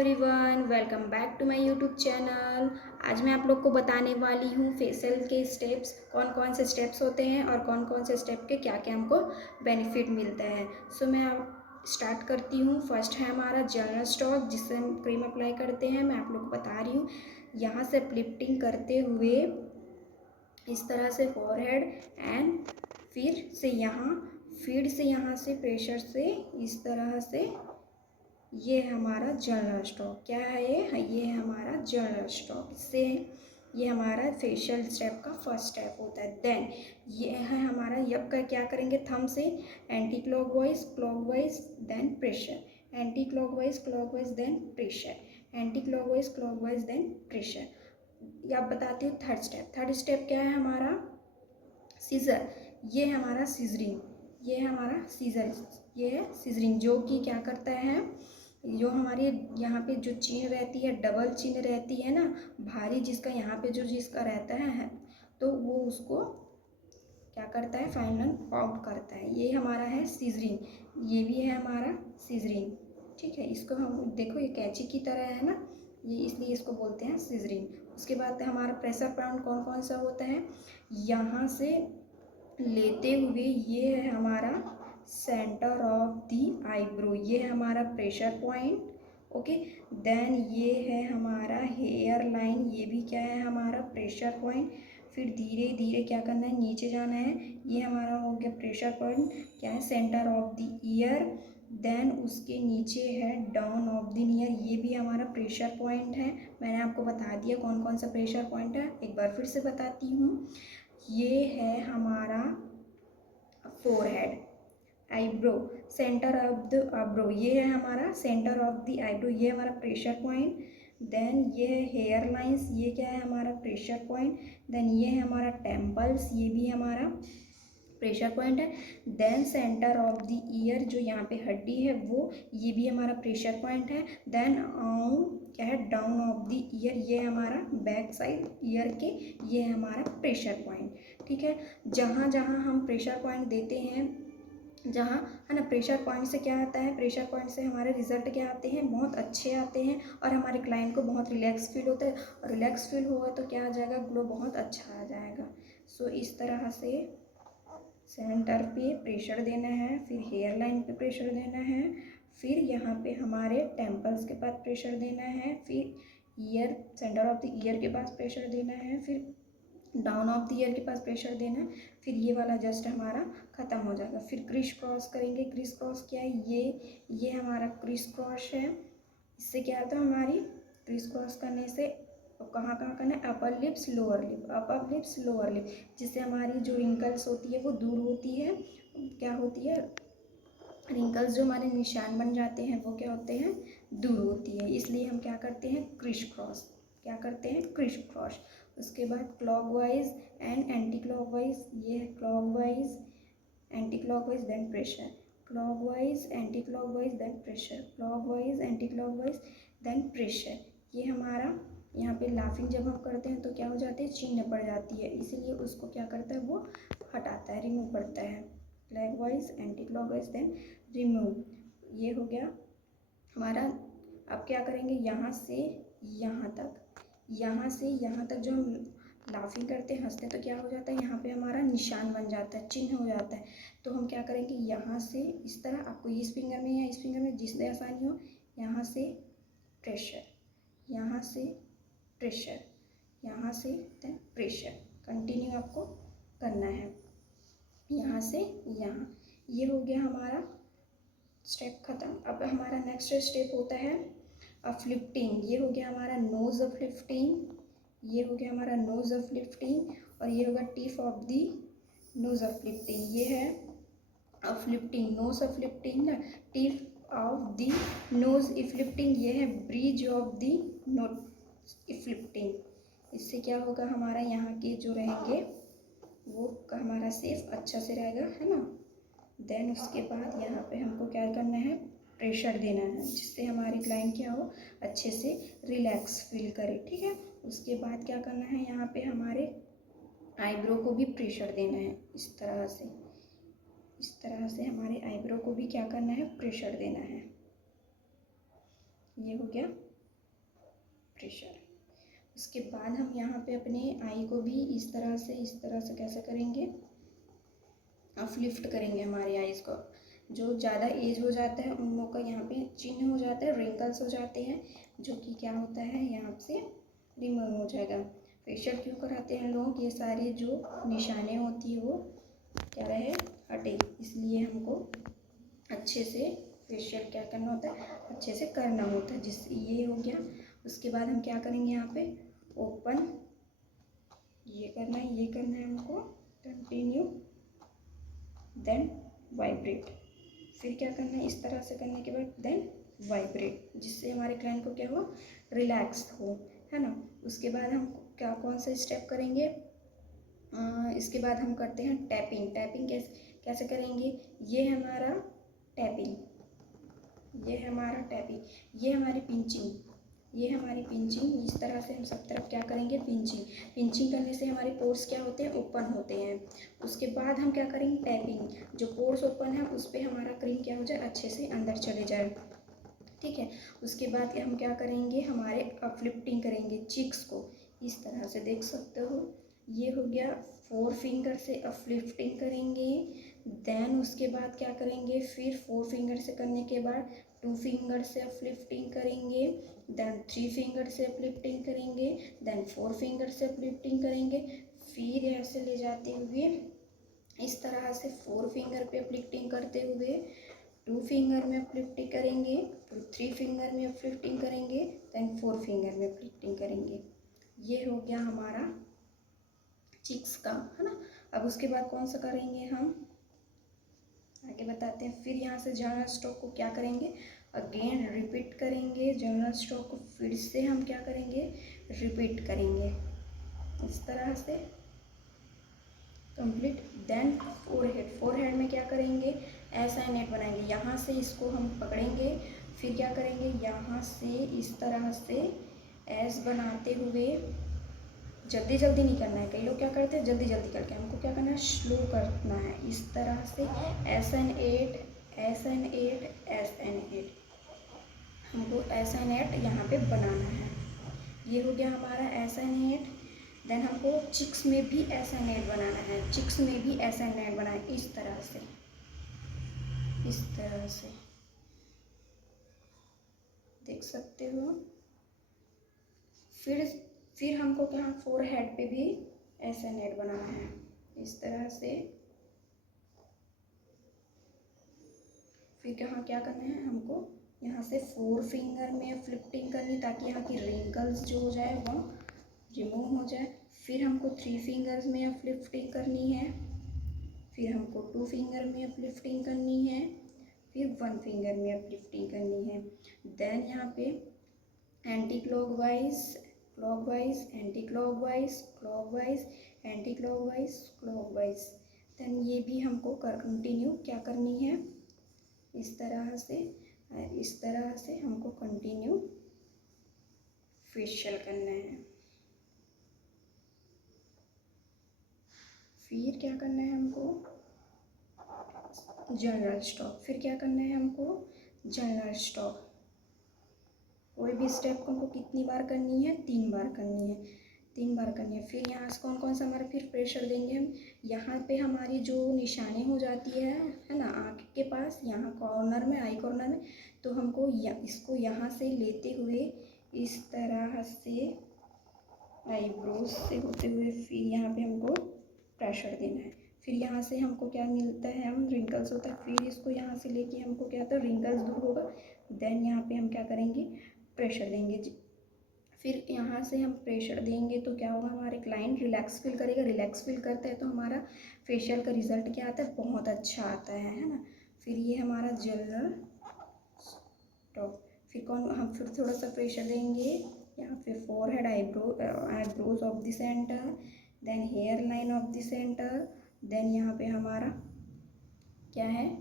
Everyone, welcome back to my YouTube channel. आज मैं आप लोग को बताने वाली हूँ फेशियल के स्टेप्स, कौन कौन से स्टेप्स होते हैं और कौन कौन से स्टेप के क्या क्या हमको बेनिफिट मिलता है। सो मैं अब स्टार्ट करती हूँ। फर्स्ट है हमारा जनरल स्टॉक, जिससे हम क्रीम अप्लाई करते हैं। मैं आप लोग को बता रही हूँ, यहाँ से लिफ्टिंग करते हुए इस तरह से फॉरहेड एंड फिर से यहाँ से प्रेशर से इस तरह से। ये है हमारा जनरल स्टॉक। क्या है ये है हमारा जनरल स्टॉक। इससे ये हमारा फेशियल स्टेप का फर्स्ट स्टेप होता है। देन ये है हमारा यब का क्या करेंगे, थंब से anti clockwise clockwise then pressure, anti clockwise clockwise then pressure, anti clockwise clockwise then pressure. अब बताती हूँ थर्ड स्टेप। थर्ड स्टेप क्या है हमारा, सीजर। ये हमारा सीजरिंग, ये है हमारा सीजर, ये है सीजरिंग, जो कि क्या करता है, जो हमारे यहाँ पे जो चीन रहती है, डबल चीन रहती है ना, भारी जिसका यहाँ पे जो जिसका रहता है तो वो उसको क्या करता है, फाइनल आउट करता है। ये हमारा है सीजरिंग, ये भी है हमारा सीजरिंग। ठीक है, इसको हम देखो ये कैंची की तरह है ना, ये इसलिए इसको बोलते हैं सीजरिंग। उसके बाद हमारा प्रेशर पॉइंट कौन कौन सा होता है, यहाँ से लेते हुए ये है हमारा सेंटर ऑफ द आईब्रो, ये है हमारा प्रेशर पॉइंट। ओके, देन ये है हमारा हेयर लाइन, ये भी क्या है हमारा प्रेशर पॉइंट। फिर धीरे धीरे क्या करना है, नीचे जाना है। ये हमारा हो गया प्रेशर पॉइंट, क्या है, centre of the ear. Then उसके नीचे है डाउन ऑफ द ईयर, ये भी हमारा प्रेशर पॉइंट है। मैंने आपको बता दिया कौन कौन सा प्रेशर पॉइंट है, एक बार फिर से बताती हूँ। ये है हमारा forehead, eyebrow, centre of the eyebrow, ये है हमारा सेंटर ऑफ द आईब्रो, ये हमारा प्रेशर पॉइंट। देन ये है हेयर लाइंस, ये क्या है हमारा प्रेशर पॉइंट। देन ये है हमारा टेम्पल्स, ये भी हमारा प्रेशर पॉइंट है। Then centre of the ear, जो यहाँ पे हड्डी है वो, ये भी हमारा प्रेशर पॉइंट है। देन क्या है, डाउन ऑफ द ईयर, ये हमारा बैक साइड ईयर के, ये है हमारा प्रेशर पॉइंट। ठीक है, जहाँ जहाँ हम प्रेशर पॉइंट देते हैं, जहाँ है ना, प्रेशर पॉइंट से क्या आता है, प्रेशर पॉइंट से हमारे रिजल्ट क्या आते हैं, बहुत अच्छे आते हैं और हमारे क्लाइंट को बहुत रिलैक्स फील होता है। और रिलैक्स फील होगा तो क्या आ जाएगा, ग्लो बहुत अच्छा आ जाएगा। सो इस तरह से सेंटर पे प्रेशर देना है, फिर हेयर लाइन पे प्रेशर देना है, फिर यहाँ पे हमारे टेम्पल्स के पास प्रेशर देना है, फिर year, centre of the year के पास प्रेशर देना है, फिर डाउन ऑफ द ईयर के पास प्रेशर देना है, फिर ये वाला जस्ट हमारा ख़त्म हो जाएगा। फिर क्रिस क्रॉस करेंगे। क्रिस क्रॉस क्या है, ये हमारा क्रिस क्रॉस है। इससे क्या होता है, हमारी क्रिस क्रॉस करने से कहाँ कहाँ करना है, upper lips lower lip, upper lips lower lip, जिससे हमारी जो रिंकल्स होती है वो दूर होती है। क्या होती है, रिंकल्स जो हमारे निशान बन जाते हैं वो क्या होते हैं, दूर होती है। इसलिए हम क्या करते हैं, क्रिस क्रॉस, क्या करते हैं, क्रिस क्रॉस। उसके बाद क्लॉकवाइज एंड एंटी क्लॉकवाइज, ये है clockwise anti clockwise then pressure, clockwise anti clockwise then pressure, clockwise anti clockwise then pressure. ये हमारा यहाँ पे लाफिंग जब हम करते हैं तो क्या हो जाती है, चिन्ह पड़ जाती है, इसीलिए उसको क्या करता है, वो हटाता है, रिमूव करता है। Clockwise anti clockwise then remove, ये हो गया हमारा। अब क्या करेंगे, यहाँ से यहाँ तक, यहाँ से यहाँ तक जो हम लाफिंग करते हैं, हंसते हैं, तो क्या हो जाता है, यहाँ पे हमारा निशान बन जाता है, चिन्ह हो जाता है। तो हम क्या करेंगे, यहाँ से इस तरह, आपको इस फिंगर में या इस फिंगर में जिससे आसानी हो, यहाँ से प्रेशर, यहाँ से प्रेशर, यहाँ से देन प्रेशर, कंटिन्यू आपको करना है, यहाँ से यहाँ। ये हो गया हमारा स्टेप ख़त्म। अब हमारा नेक्स्ट स्टेप होता है अपलिफ्टिंग। ये हो गया हमारा नोज़ अपलिफ्टिंग, ये हो गया हमारा नोज़ अपलिफ्टिंग, और ये होगा tip of the nose uplifting. ये है अपलिफ्टिंग, नोज़ अपलिफ्टिंग ना, tip of the nose uplifting, ये है bridge of the nose uplifting. इससे क्या होगा, हमारा यहाँ के जो रहेंगे वो हमारा सेफ अच्छा से रहेगा, है ना। देन उसके बाद यहाँ पे हमको क्या करना है, प्रेशर देना है, जिससे हमारी क्लाइंट क्या हो, अच्छे से रिलैक्स फील करे। ठीक है, उसके बाद क्या करना है, यहाँ पे हमारे आईब्रो को भी प्रेशर देना है, इस तरह से, इस तरह से हमारे आईब्रो को भी क्या करना है, प्रेशर देना है। ये हो गया प्रेशर। उसके बाद हम यहाँ पे अपने आई को भी इस तरह से कैसे करेंगे, अपलिफ्ट करेंगे हमारे आईज को। जो ज़्यादा एज हो जाता है उन लोग का यहाँ पे चिन्ह हो जाता है, रिंकल्स हो जाते हैं, जो कि क्या होता है यहाँ से रिमूव हो जाएगा। फेशियल क्यों कराते हैं लोग, ये सारे जो निशाने होती है वो क्या रहे, हटे, इसलिए हमको अच्छे से फेशियल क्या करना होता है, अच्छे से करना होता है। जिस ये हो गया। उसके बाद हम क्या करेंगे, यहाँ पे ओपन ये करना है हमको, कंटिन्यू, देन वाइब्रेट। फिर क्या करना है, इस तरह से करने के बाद देन वाइब्रेट, जिससे हमारे क्लाइंट को क्या हो, रिलैक्स हो, है ना। उसके बाद हम क्या कौन सा स्टेप करेंगे, इसके बाद हम करते हैं टैपिंग। टैपिंग कैसे करेंगे, ये हमारा टैपिंग, ये हमारी पिंचिंग, इस तरह से हम सब तरफ क्या करेंगे, पिंचिंग करने से हमारे पोर्स क्या होते हैं, ओपन होते हैं। उसके बाद हम क्या करेंगे, टैपिंग, जो पोर्स ओपन है उस पर हमारा क्रीम क्या हो जाए, अच्छे से अंदर चले जाए, ठीक है। उसके बाद हम क्या करेंगे, हमारे अपलिफ्टिंग करेंगे चिक्स को, इस तरह से देख सकते हो। ये हो गया, 4 फिंगर से अपलिफ्टिंग करेंगे। देन उसके बाद क्या करेंगे, फिर 4 फिंगर से करने के बाद 2 फिंगर से अपलिफ्टिंग करेंगे, देन 3 फिंगर से अपलिफ्टिंग करेंगे, देन 4 फिंगर से अपलिफ्टिंग करेंगे। फिर ऐसे ले जाते हुए इस तरह से 4 फिंगर पे अपलिफ्टिंग करते हुए 2 फिंगर में अपलिफ्टिंग करेंगे, फिर 3 फिंगर में अपलिफ्टिंग करेंगे, देन 4 फिंगर में अपलिफ्टिंग करेंगे। ये हो गया हमारा चिक्स का, है ना। अब उसके बाद कौन सा करेंगे, हम आगे बताते हैं। फिर यहाँ से जनरल स्ट्रोक को क्या करेंगे, अगेन रिपीट करेंगे। जनरल स्ट्रोक को फिर से हम क्या करेंगे, रिपीट करेंगे इस तरह से कंप्लीट। देन फोरहेड में क्या करेंगे, ऐसा नेट बनाएंगे, यहाँ से इसको हम पकड़ेंगे, फिर क्या करेंगे, यहाँ से इस तरह से एस बनाते हुए, जल्दी जल्दी नहीं करना है, कई लोग क्या करते हैं जल्दी जल्दी करके, हमको क्या करना है, स्लो करना है, इस तरह से SN8 SN8 SN8, हमको SN8 यहाँ पे बनाना है। ये हो गया हमारा SN8। देन हमको चिक्स में भी SN8 बनाना है, चिक्स में भी SN8 बनाए, इस तरह से देख सकते हो। फिर हमको क्या, फोरहेड पे भी SN8 बनाना है, इस तरह से। फिर क्या करना है, हमको यहाँ से 4 फिंगर में फ्लिप्टिंग करनी, ताकि यहाँ की रिंकल्स जो हो जाए वो रिमूव हो जाए। फिर हमको 3 फिंगर्स में अपलिफ्टिंग करनी है, फिर हमको 2 फिंगर में अपलिफ्टिंग करनी है, फिर 1 फिंगर में अपलिफ्टिंग करनी है। देन यहाँ पे anti clockwise, clockwise, anti clockwise, clockwise, anti clockwise, clockwise. Then ये भी हमको कंटिन्यू क्या करनी है, इस तरह से हमको कंटिन्यू फेशियल करना है। फिर क्या करना है हमको, जनरल स्टॉक। फिर क्या करना है हमको, जनरल स्टॉक। कोई भी स्टेप को हमको कितनी बार करनी है, 3 बार करनी है, 3 बार करनी है। फिर यहाँ से कौन सा हमारा फिर प्रेशर देंगे हम, यहाँ पे हमारी जो निशानी हो जाती है ना आँख के पास, यहाँ कॉर्नर में, आई कॉर्नर में, तो हमको इसको यहाँ से लेते हुए इस तरह से आईब्रोज से होते हुए फिर यहाँ पे हमको प्रेशर देना है। फिर यहाँ से हमको क्या मिलता है, हम रिंकल्स होता है, फिर इसको यहाँ से लेके हमको क्या होता है, रिंकल्स दूर होगा। देन यहाँ पे हम क्या करेंगे, प्रेशर देंगे। फिर यहाँ से हम प्रेशर देंगे तो क्या होगा, हमारे क्लाइंट रिलैक्स फील करेगा, रिलैक्स फील करता है तो हमारा फेशियल का रिजल्ट क्या आता है, बहुत अच्छा आता है ना। फिर ये हमारा जनरल स्टॉक। फिर हम फिर थोड़ा सा प्रेशर देंगे यहाँ पे forehead, eyebrows of the centre, then hair line of the centre, then यहाँ पे हमारा क्या है,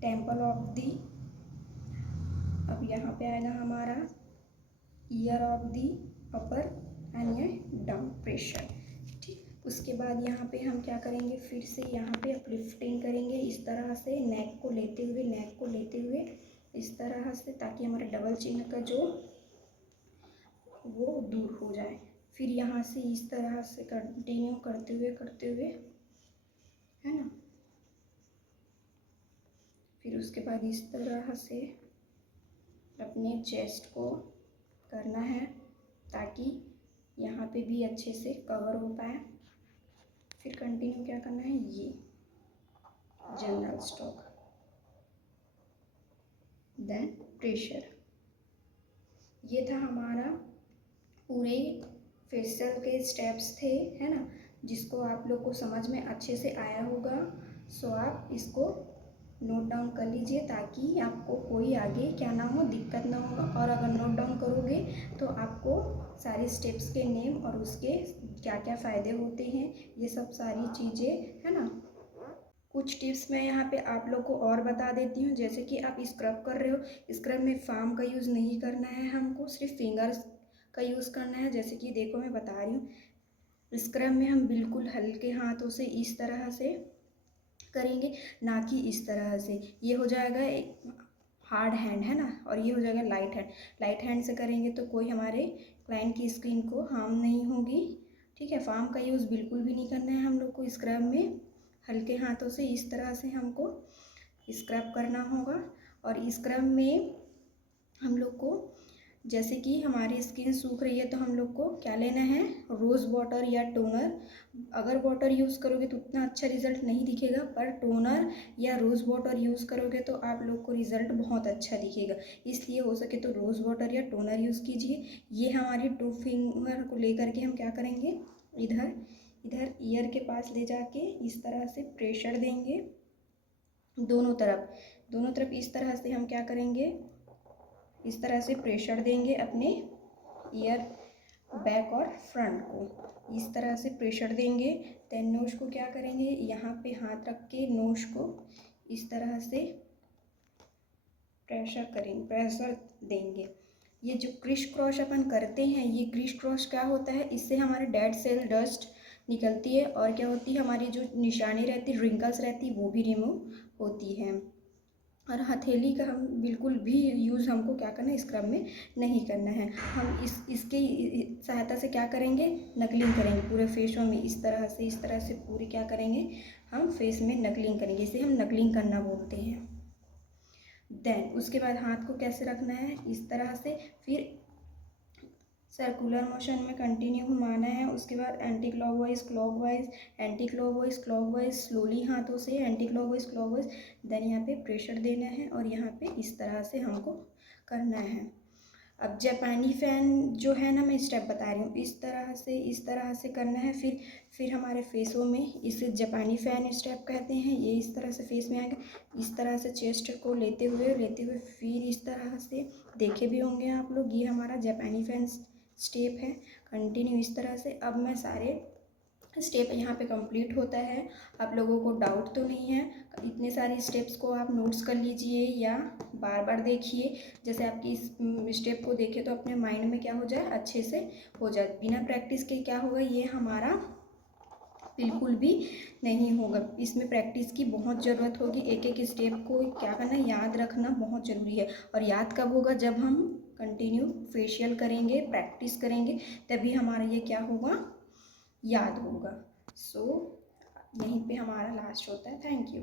टेम्पल ऑफ दी। अब यहाँ पे आएगा हमारा year of the upper and ये डाउन प्रेशर, ठीक। उसके बाद यहाँ पे हम क्या करेंगे, फिर से यहाँ पे अपलिफ्टिंग करेंगे इस तरह से, नेक को लेते हुए इस तरह से, ताकि हमारे डबल चिन्ह का जो वो दूर हो जाए। फिर यहाँ से इस तरह से कंटिन्यू करते हुए है ना, फिर उसके बाद इस तरह से अपने चेस्ट को करना है ताकि यहाँ पे भी अच्छे से कवर हो पाए। फिर कंटिन्यू क्या करना है, ये जनरल स्ट्रोक, देन प्रेशर। ये था हमारा पूरे फेशियल के स्टेप्स थे, है ना, जिसको आप लोग को समझ में अच्छे से आया होगा। सो आप इसको नोट डाउन कर लीजिए ताकि आपको कोई आगे क्या ना हो, दिक्कत ना हो। और अगर नोट डाउन करोगे तो आपको सारे स्टेप्स के नेम और उसके क्या क्या फ़ायदे होते हैं, ये सब सारी चीज़ें, है ना। कुछ टिप्स मैं यहाँ पे आप लोग को और बता देती हूँ। जैसे कि आप स्क्रब कर रहे हो, स्क्रब में फार्म का यूज़ नहीं करना है, हमको सिर्फ फिंगर्स का यूज़ करना है। जैसे कि देखो मैं बता रही हूँ, स्क्रब में हम बिल्कुल हल्के हाथों से इस तरह से करेंगे, ना कि इस तरह से। ये हो जाएगा एक हार्ड हैंड, है ना, और ये हो जाएगा लाइट हैंड। लाइट हैंड से करेंगे तो कोई हमारे क्लाइंट की स्किन को हार्म नहीं होगी, ठीक है। फार्म का यूज़ बिल्कुल भी नहीं करना है हम लोग को स्क्रब में। हल्के हाथों से इस तरह से हमको स्क्रब करना होगा। और स्क्रब में हम लोग को, जैसे कि हमारी स्किन सूख रही है तो हम लोग को क्या लेना है, रोज़ वाटर या टोनर। अगर वाटर यूज़ करोगे तो उतना अच्छा रिजल्ट नहीं दिखेगा, पर टोनर या रोज़ वाटर यूज़ करोगे तो आप लोग को रिज़ल्ट बहुत अच्छा दिखेगा। इसलिए हो सके तो रोज़ वाटर या टोनर यूज़ कीजिए। ये हमारी 2 फिंगर को लेकर के हम क्या करेंगे, इधर इधर ईयर के पास ले जाके इस तरह से प्रेशर देंगे दोनों तरफ इस तरह से हम क्या करेंगे, इस तरह से प्रेशर देंगे अपने ईयर बैक और फ्रंट को, इस तरह से प्रेशर देंगे। देन नोज को क्या करेंगे, यहाँ पे हाथ रख के नोज को इस तरह से प्रेशर देंगे। ये जो क्रिश क्रॉस अपन करते हैं, ये क्रिश क्रॉस क्या होता है, इससे हमारे डेड सेल डस्ट निकलती है और क्या होती है, हमारी जो निशानी रहती है, रिंकल्स रहती है, वो भी रिमूव होती है। और हथेली का हम बिल्कुल भी यूज़ हमको क्या करना है, स्क्रब में नहीं करना है। हम इसके सहायता से क्या करेंगे, नकलिंग करेंगे पूरे फेसों में। इस तरह से पूरी क्या करेंगे, हम फेस में नकलिंग करेंगे। इसे हम नकलिंग करना बोलते हैं। देन उसके बाद हाथ को कैसे रखना है, इस तरह से, फिर सर्कुलर मोशन में कंटिन्यू घुमाना है। उसके बाद anti clockwise clockwise, anti clockwise clockwise, slowly हाथों से एंटी क्लॉकवाइज क्लॉकवाइज। देन यहाँ पे प्रेशर देना है और यहाँ पे इस तरह से हमको करना है। अब जापानी फ़ैन जो है ना, मैं स्टेप बता रही हूँ, इस तरह से करना है। फिर हमारे फेसों में इसे जापानी फ़ैन स्टेप कहते हैं। ये इस तरह से फेस में आएगा, इस तरह से चेस्ट को लेते हुए फिर इस तरह से देखे भी होंगे आप लोग, ये हमारा जापानी फ़ैन स्टेप है। कंटिन्यू इस तरह से। अब मैं सारे स्टेप यहाँ पे कंप्लीट होता है। आप लोगों को डाउट तो नहीं है, इतने सारे स्टेप्स को आप नोट्स कर लीजिए या बार बार देखिए। जैसे आपकी इस स्टेप को देखे तो अपने माइंड में क्या हो जाए, अच्छे से हो जाए। बिना प्रैक्टिस के क्या होगा, ये हमारा बिल्कुल भी नहीं होगा। इसमें प्रैक्टिस की बहुत ज़रूरत होगी। एक एक स्टेप को क्या करना, याद रखना बहुत ज़रूरी है। और याद कब होगा, जब हम कंटिन्यू फेशियल करेंगे, प्रैक्टिस करेंगे, तभी हमारा ये क्या होगा, याद होगा। सो यहीं पे हमारा लास्ट होता है। Thank you.